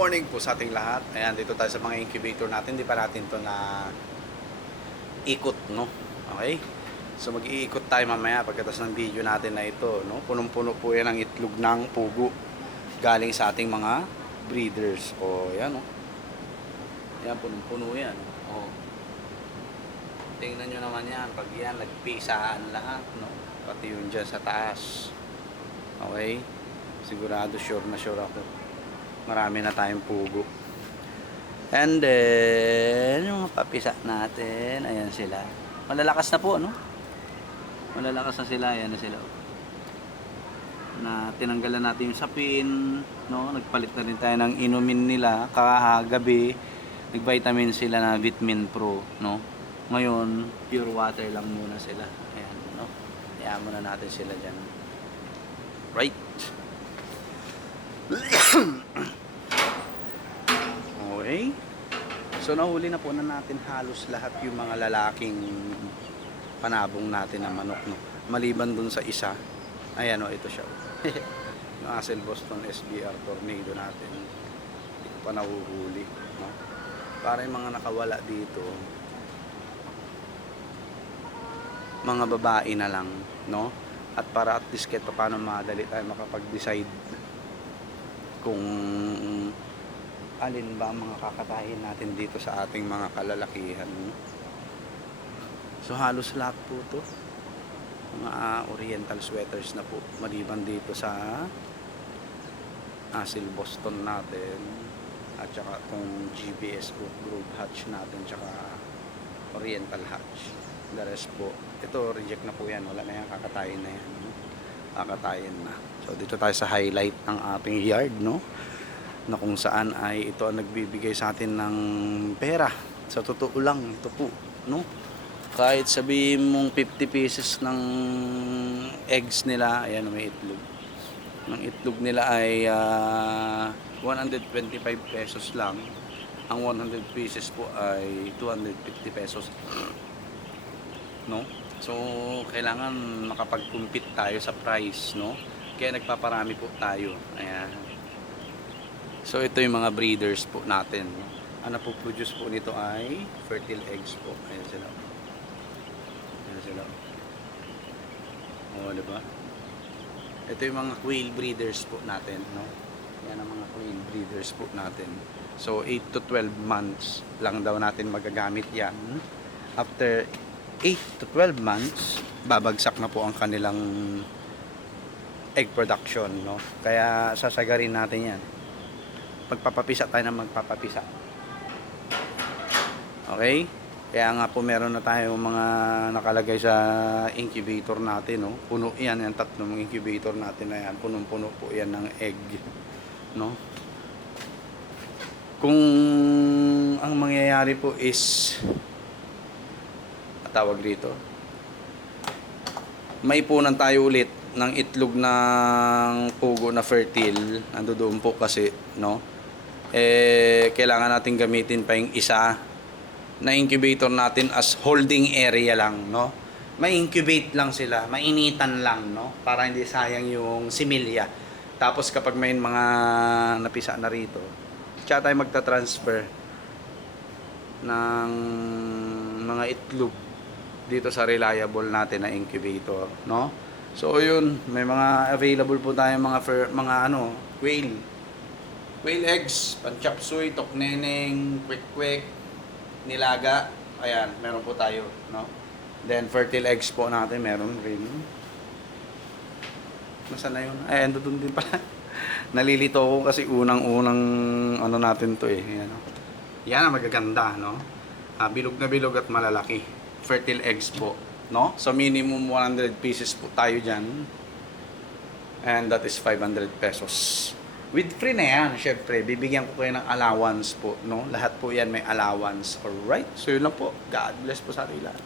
morning po sa ating lahat. Ayan, dito tayo sa mga incubator natin. Hindi pa natin to na ikot, no? Okay? So mag-iikot tayo mamaya pagkatapos ng video natin na ito, no? Punong-puno po yan ang itlog ng pugo galing sa ating mga breeders. O, yan, no? Yan, punong-puno yan. O. Tingnan nyo naman yan. Pag yan, nagpisaan lahat, no? Pati yun dyan sa taas. Okay? Sigurado, sure na sure ako. Marami na tayong pugo. And then, yung mga papisa natin, ayan sila. Malalakas na po, no? Malalakas na sila, ayan na sila. Na tinanggalan natin yung sapin, no? Nagpalit na rin tayo ng inumin nila kagabi. Nag-vitamin sila na Vitamin Pro, no? Ngayon, pure water lang muna sila. Ayan, no? Hayaan muna natin sila dyan. Right? Okay. So nahuli na po na natin halos lahat yung mga lalaking panabong natin na manok, no? Maliban dun sa isa. Ayan, o, ito siya. Yung Asel Boston SBR Tornado natin. Hindi ko pa nahuhuli, no? Para yung mga nakawala dito, mga babae na lang, no? At para at least kahit paano madali tayo makapag-decide kung alin ba ang mga kakatahin natin dito sa ating mga kalalakihan. So halos lahat po to mga oriental sweaters na po, maliban dito sa Asel Boston natin at saka itong GBS Group Hatch natin tsaka Oriental Hatch. The rest po, ito reject na po yan, wala na yan, kakatayin na yan, kakatayin na. So dito tayo sa highlight ng ating yard, no? Na kung saan ay ito ang nagbibigay sa atin ng pera. Sa totoo lang, ito po, no? Kahit sabihin mong 50 pieces ng eggs nila, ayan, may itlog. Ang itlog nila ay 125 pesos lang. Ang 100 pieces po ay 250 pesos. No? So, kailangan makapag-compete tayo sa price, no? Kaya nagpaparami po tayo. Ayan. So, ito yung mga breeders po natin. Ang napoproduce po nito ay fertile eggs po. Ayan sila. Ayan sila. O, diba? Ito yung mga quail breeders po natin, no? Yan ang mga quail breeders po natin. So, 8 to 12 months lang daw natin magagamit yan. After 8 to 12 months, babagsak na po ang kanilang egg production, no? Kaya sasagarin natin yan. Magpapapisa tayo ng magpapapisa. Okay? Kaya nga po meron na tayo mga nakalagay sa incubator natin, no? Puno yan, yung tatlong incubator natin na yan. Punong-puno po yan ng egg, no? Kung ang mangyayari po is tawag dito, may punan tayo ulit ng itlog ng pugo na fertile, nandoon po kasi, no? Kailangan natin gamitin pa yung isa na incubator natin as holding area lang, no? May incubate lang sila, mainitan lang, no? Para hindi sayang yung similya. Tapos kapag may mga napisa na rito, tsaka tayo magta-transfer ng mga itlog dito sa reliable natin na incubator, no? So yun, may mga available po tayong mga quail eggs, panchapsuy, tokneneng, quick, nilaga. Ayan, meron po tayo, no? Then fertile eggs po natin, meron rin. Nasaan na yun? Ay, ando dun din pala. Nalilito ko kasi unang-unang ano natin to eh. Ayan, no? Yan ang magaganda, no? Bilog na bilog at malalaki. Fertile eggs po, no? So minimum 100 pieces po tayo dyan. And that is 500 pesos. With free na yan, syempre, bibigyan ko kayo ng allowance po, no? Lahat po yan may allowance. Alright? So yun lang po. God bless po sa ating lahat.